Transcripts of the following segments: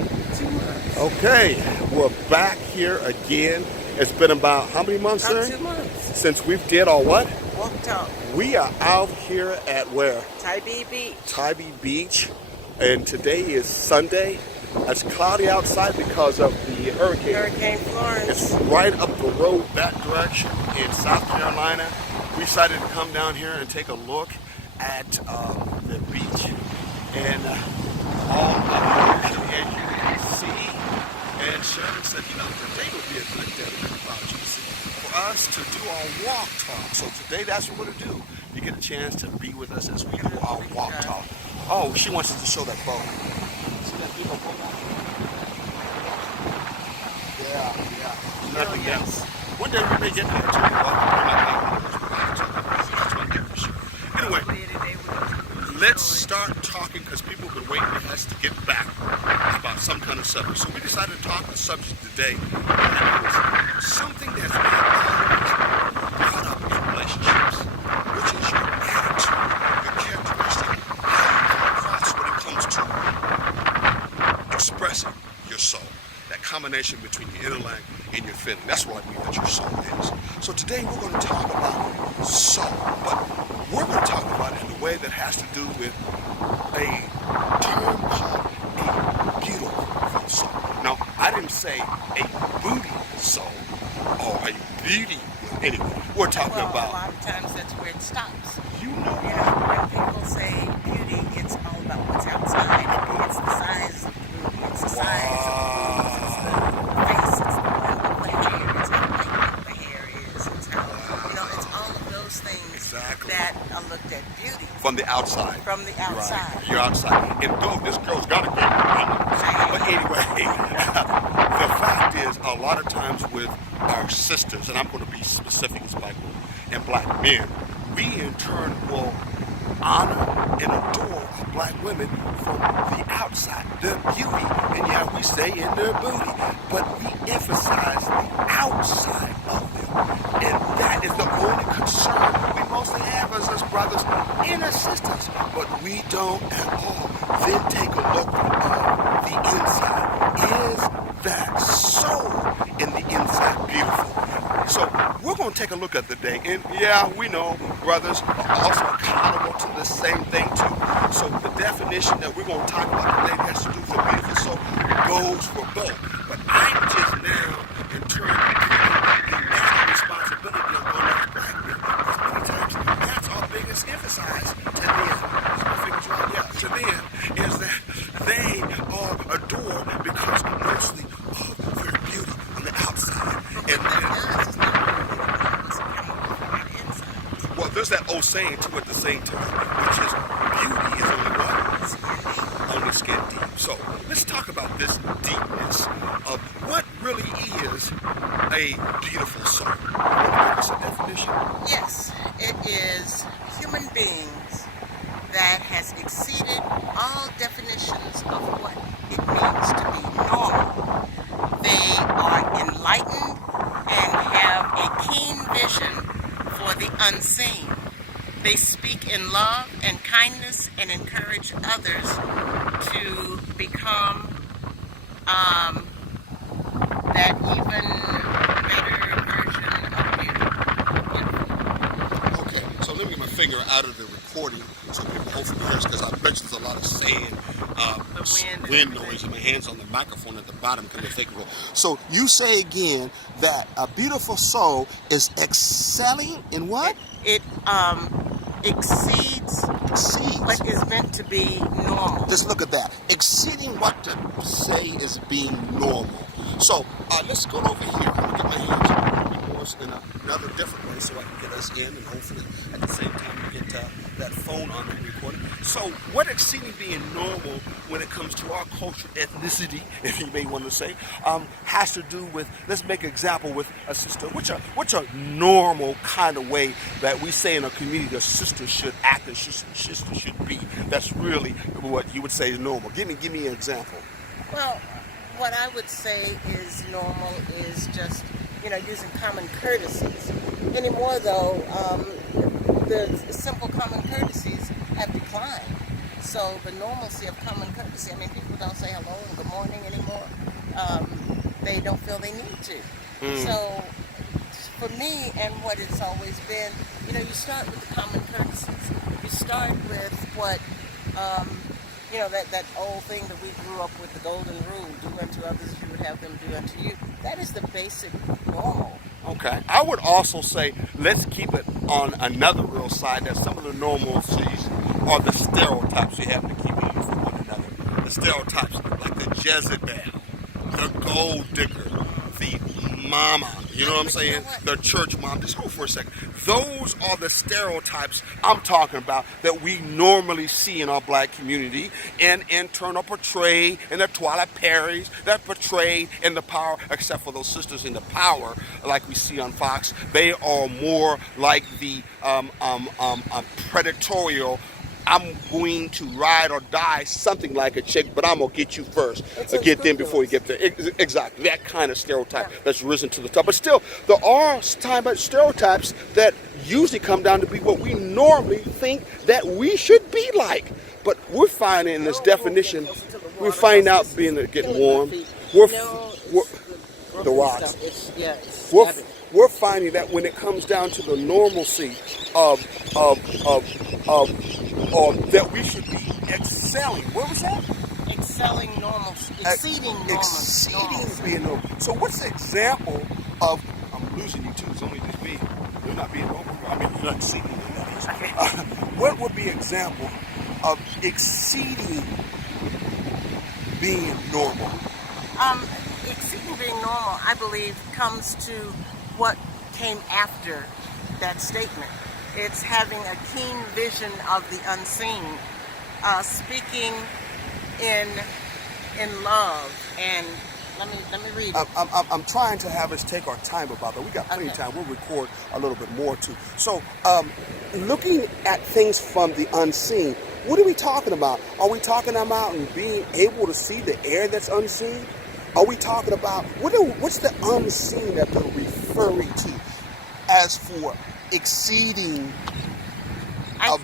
like 2 months. Okay, we're back here again. It's been about how many months, About sir? 2 months. Since we've did our what? Walk talk. We are out here at where? Tybee Beach. Tybee Beach. And today is Sunday. It's cloudy outside because of the hurricane. Hurricane Florence. It's right up the road that direction in South Carolina. We decided to come down here and take a look at the beach and all of the ocean, as you can see. And Sharon said, you know, today would be a good day for us to do our walk talk. So today that's what we're going to do. You get a chance to be with us as we do our walk talk. Oh, she wants us to show that boat. See that big old boat out there? Yeah. Nothing else. One day we may get there too. Anyway, let's start talking because people have been waiting for us to get back about some kind of subject. So we decided to talk the subject today. And it's something that's not always brought up in relationships, which is your attitude, your characteristic, how you come across when it comes to expressing your soul. That combination between your intellect and your feeling. That's what I mean that your soul is. So today we're going to talk about soul, but we're going to talk about it in a way that has to do with a term called a beautiful soul. Now, I didn't say a booty soul or a beauty. Anyway, we're talking about. A lot of times that's where it stops. You know, when people say beauty, it's all about what's outside. It's the size of the booty. It's the size of the boobs. It's the face. It's the length of the hair. It's how thick the hair is. It's how, it's all of those things that are looked at beauty. From the outside. From the outside. Right. You're outside. And though this girl's got a good but anyway, the fact is, a lot of times with our sisters, and I'm going to be specific as black women and black men, we in turn will honor and adore black women from the outside, their beauty, and yeah, we say in their booty, but we emphasize the outside of them, and that is the only concern we mostly have as us brothers and as sisters, but we don't at all then take a look at the inside. Is that soul in the inside beautiful? So we're going to take a look at the day, and yeah, we know brothers are also accountable to the same thing too. So the definition that we're going to talk about today has to do with the beautiful soul goes for both. But I'm just now in turn the natural responsibility of going to black men, because many times that's our biggest emphasis to them. To them is that they are adored because mostly of their beauty on the outside. And well, there's that old saying too at the same time, which is beauty is only what? Only skin deep. So let's talk about this deepness of what really is a beautiful soul. Want to give us a definition? Yes, it is human beings that has exceeded all definitions of what it means to be normal. They are enlightened and have a keen vision for the unseen. They speak in love and kindness and encourage others to become that even better version of you. Okay, so let me get my finger out of the recording so people hopefully hear us, because I bet there's a lot of sand, wind noise, and my hands on the microphone at the bottom because they take a roll. So you say again that a beautiful soul is excelling in what? It exceeds what is meant to be normal. Just look at that. Exceeding what to say is being normal. So let's go over here. I'm going to get my hands in another different way so I can get us in, and hopefully at the same time we get that phone on and recording. So what exceeding being normal when it comes to our culture, ethnicity, if you may want to say, has to do with, let's make an example with a sister. What's a normal kind of way that we say in a community a sister should act, a sister should be? That's really what you would say is normal. Give me an example. Well, what I would say is normal is just, using common courtesies. Anymore, though, the simple common courtesies have declined. So the normalcy of common courtesy, people don't say hello and good morning and they don't feel they need to. So for me, and what it's always been, you start with the common courtesies. You start with what, that old thing that we grew up with, the golden rule: do unto others as you would have them do unto you. That is the basic normal. Okay. I would also say, let's keep it on another real side, that some of the normalcies are the stereotypes you have to keep in for one another. The stereotypes like the Jezebel, the gold digger, the mama, you know what I'm saying? The church mom. Just hold for a second. Those are the stereotypes I'm talking about that we normally see in our black community and in turn are portrayed in the Twilight Perrys, that portrayed in the Power, except for those sisters in the Power, like we see on Fox. They are more like the predatorial, I'm going to ride or die, something like a chick, but I'm going to get you first. Get them before you get there. Exactly. That kind of stereotype that's risen to the top. But still, there are stereotypes that usually come down to be what we normally think that we should be like. But we're finding in this definition, we're finding out being getting warm. The rocks. We're finding that when it comes down to the normalcy of that we should be excelling. What was that? Excelling normal, exceeding normal. Exceeding being normal. So what's the example of, I'm losing you too, it's only just me. You're not being normal. I mean, you're not exceeding. What would be an example of exceeding being normal? Exceeding being normal, I believe, comes to what came after that statement. It's having a keen vision of the unseen, speaking in love. And let me read it. I'm trying to have us take our time about that. We got plenty of time. We'll record a little bit more too. So, looking at things from the unseen, what are we talking about? Are we talking about being able to see the air that's unseen? Are we talking about what's the unseen that they're referring to as for exceeding,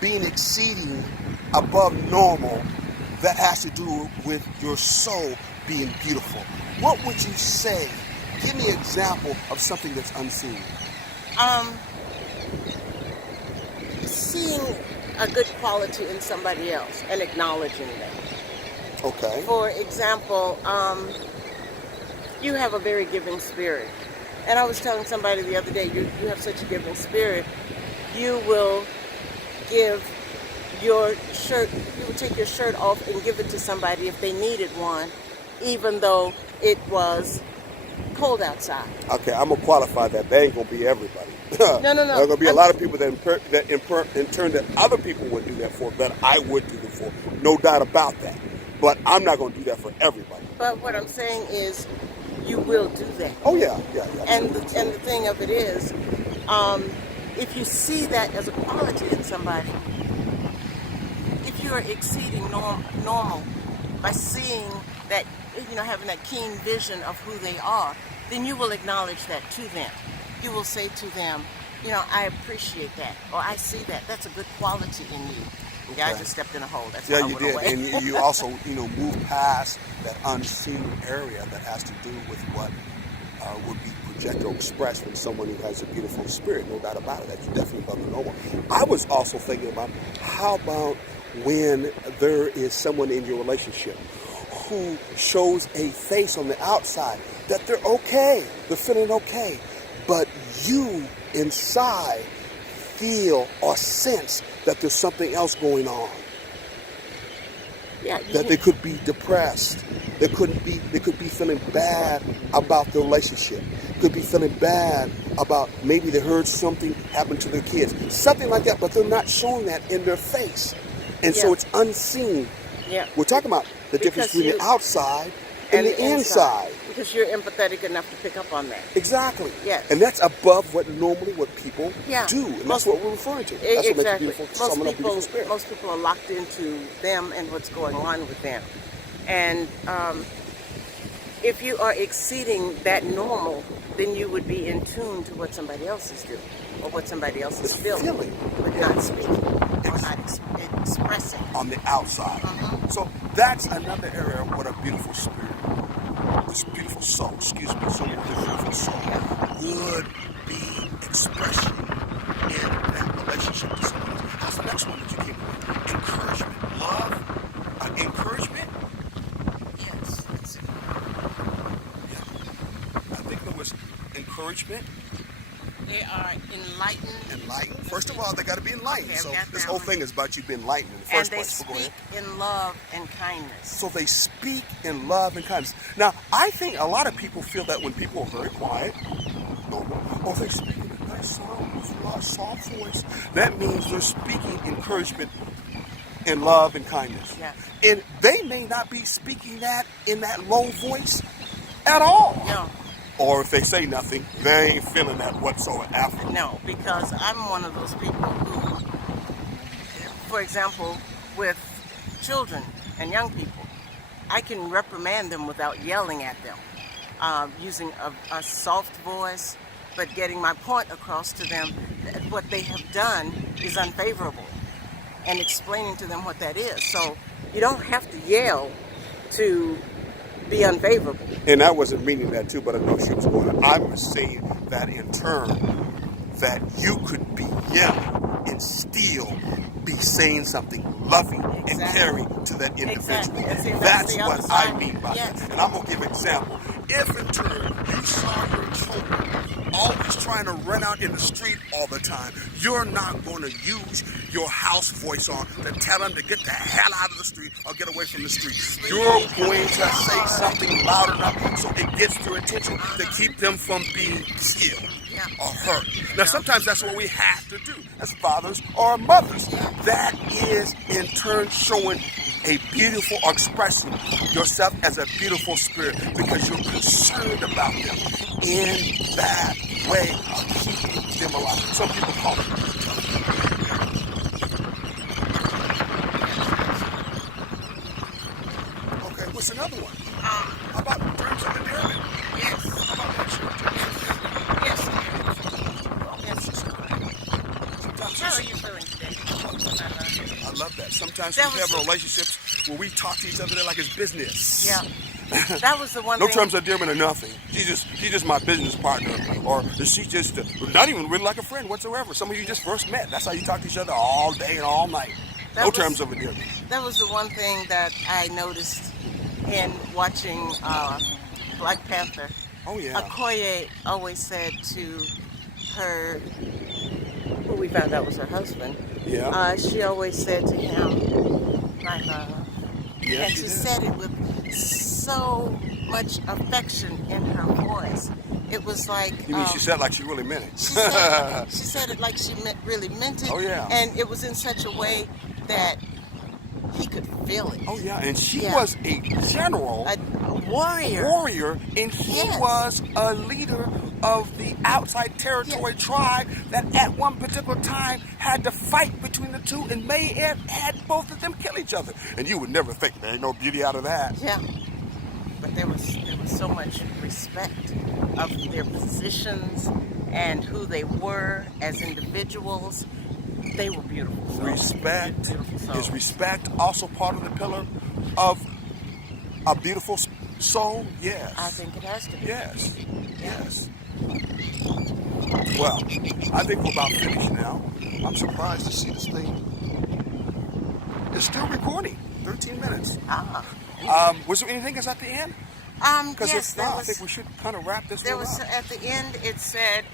being exceeding above normal, that has to do with your soul being beautiful? What would you say? Give me an example of something that's unseen. Seeing a good quality in somebody else and acknowledging them. Okay. For example, you have a very giving spirit. And I was telling somebody the other day, you have such a giving spirit, you will give your shirt, you will take your shirt off and give it to somebody if they needed one, even though it was cold outside. Okay, I'm going to qualify that. That ain't going to be everybody. No. There are going to be a lot of people that in turn that other people would do that for, that I would do it for. No doubt about that. But I'm not going to do that for everybody. But what I'm saying is, you will do that. Oh yeah. And the thing of it is, if you see that as a quality in somebody, if you are exceeding normal by seeing that, having that keen vision of who they are, then you will acknowledge that to them. You will say to them, I appreciate that, or I see that. That's a good quality in you. Yeah, I just stepped in a hole. That's yeah, why I you went did, away. and you also, move past that unseen area that has to do with what would be projected or expressed from someone who has a beautiful spirit. No doubt about it. That's definitely above the normal. I was also thinking about, how about when there is someone in your relationship who shows a face on the outside that they're okay, they're feeling okay, but you inside feel or sense that there's something else going on. Yeah, that they could be depressed. They could be feeling bad about the relationship. Could be feeling bad about maybe they heard something happen to their kids. Something like that, but they're not showing that in their face. And so it's unseen. Yeah. We're talking about the difference between the outside and the inside. Because you're empathetic enough to pick up on that. Exactly. Yes. And that's above what people do. And that's what we're referring to. That's Exactly. what makes a beautiful spirit. Most people are locked into them and what's going on with them. And if you are exceeding that normal, then you would be in tune to what somebody else is doing or what somebody else is feeling, but not speaking or not expressing. On the outside. So that's another area of what a beautiful spirit. beautiful soul, excuse me, someone's beautiful soul would be expression in that relationship to someone else. How's the next one that you came up with? Encouragement. Love, encouragement. Yes. That's it. Yeah. I think there was encouragement. They are enlightened. Enlightened. First of all, they got to be enlightened. Okay, so got this that whole one. thing is about you being enlightened in the And first they place. So go ahead. speak in love and kindness. So they speak in love and kindness. Now, I think a lot of people feel that when people are very quiet, normal, or they speak in a nice soft voice, that means they're speaking encouragement in love and kindness. Yeah. And they may not be speaking that in that low voice at all. No. Or if they say nothing, they ain't feeling that whatsoever. No, because I'm one of those people who, for example, with children and young people, I can reprimand them without yelling at them, using a soft voice, but getting my point across to them that what they have done is unfavorable, and explaining to them what that is. So you don't have to yell to be unfavorable. And I wasn't meaning that too, but I know she was going. I was saying that in turn, that you could be yelling and still be saying something loving and caring to that individual. Exactly. And see, That's the other what I side. mean by Yes. that. And I'm going to give an example. If in turn you saw your children always trying to run out in the street all the time, you're not going to use your house voice on to tell them to get the hell out of the street or get away from the street. You're going to say something loud enough so it gets their attention to keep them from being killed or hurt. Now, sometimes that's what we have to do as fathers or mothers. That is, in turn, showing a beautiful expression yourself as a beautiful spirit because you're concerned about them in that way of keeping them alive. Some people call it. Okay, what's another one? How about terms of endearment? Yes. How about that? Yes. How are you feeling today? I love that. Sometimes That we was have relationships where we talk to each other like it's business. Yeah. That was the one No thing. terms of endearment or nothing. She's just my business partner, or she's just not even really like a friend whatsoever. Some of you just first met. That's how you talk to each other all day and all night. No terms of endearment. That was the one thing that I noticed in watching Black Panther. Oh yeah. Okoye always said to her, who we found out was her husband. Yeah. She always said to him, "My love," Yeah, and she said it with so much affection in her voice. It was like You mean she said it like she really meant it? she said it like she really meant it. Oh, yeah. And it was in such a way that he could feel it. Oh yeah, and she was a general, A warrior. warrior, and he was a leader of the outside territory tribe that at one particular time had to fight between the two and may have had both of them kill each other. And you would never think there ain't no beauty out of that. Yeah. But there was so much respect of their positions and who they were as individuals. They were beautiful souls. Respect. Beautiful souls. Is respect also part of the pillar of a beautiful soul? Yes. I think it has to be. Yes. Yes. Well, I think we're about finished now. I'm surprised to see this thing. It's still recording. 13 minutes. Was there anything else at the end? Because Yes, if not, I think we should kind of wrap this there one was up. at the end. It said,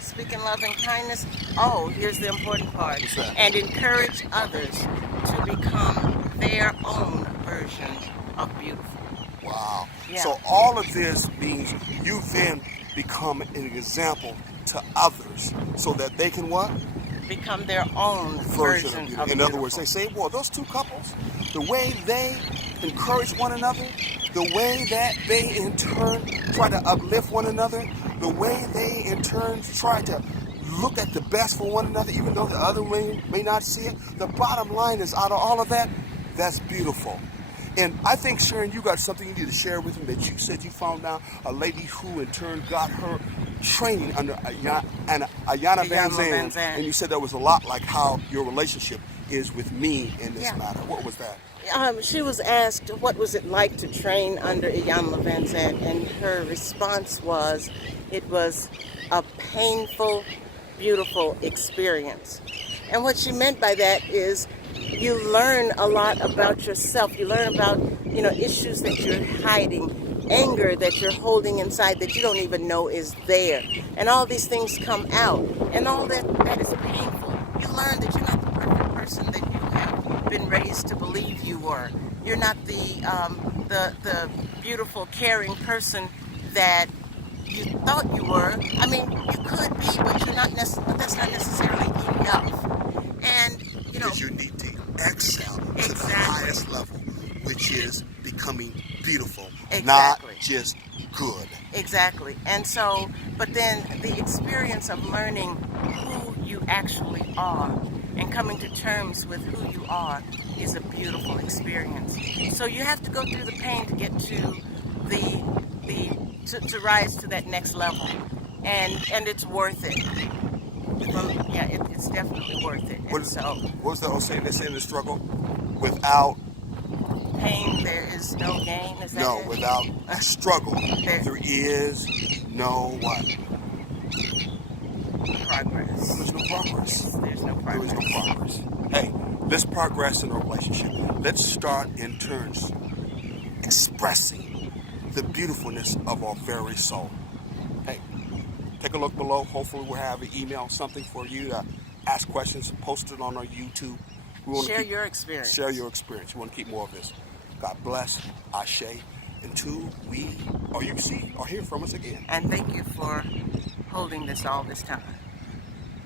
"Speak in love and kindness." Oh, here's the important part. What's that? And encourage others to become their own version of beautiful. Wow. Yeah. So all of this means you then become an example to others so that they can what? Become their own version of beautiful. In other words, they say, well, those two couples, the way they encourage one another, the way that they in turn try to uplift one another, the way they in turn try to look at the best for one another, even though the other may not see it. The bottom line is, out of all of that, that's beautiful. And I think, Sharon, you got something you need to share with me that you said you found out a lady who in turn got her training under Ayana Van Zandt, and you said that was a lot like how your relationship is with me in this Yeah. matter. What was that? She was asked what was it like to train under Ian LeVen's, and her response was, it was a painful, beautiful experience. And what she meant by that is you learn a lot about yourself. You learn about, issues that you're hiding, anger that you're holding inside that you don't even know is there. And all these things come out. And all that is painful. You learn that you're not the perfect person that you have been raised to believe you were. You're not the beautiful, caring person that you thought you were. I mean, you could be, but you're not. But that's not necessarily enough. And Because you need to excel to the Exactly. highest level, which is becoming beautiful, Exactly. not just good. Exactly. And so, but then the experience of learning who you actually are and coming to terms with who you are is a beautiful experience. So you have to go through the pain to get to to rise to that next level, and it's worth it. Yeah, it's definitely worth it. What And so, was the old saying? They say in the struggle, without pain there is no gain. Is that no, it? without struggle, there is no what? Progress. There's no progress. There's no There is progress. no progress. Hey, let's progress in a relationship. Let's start in turns expressing the beautifulness of our very soul. Hey, take a look below. Hopefully we'll have an email, something for you to ask questions, post it on our YouTube. We want to Share your experience. Share your experience. We want to keep more of this. God bless. Ashe. Until we or you see or hear from us again. And thank you for holding this all this time.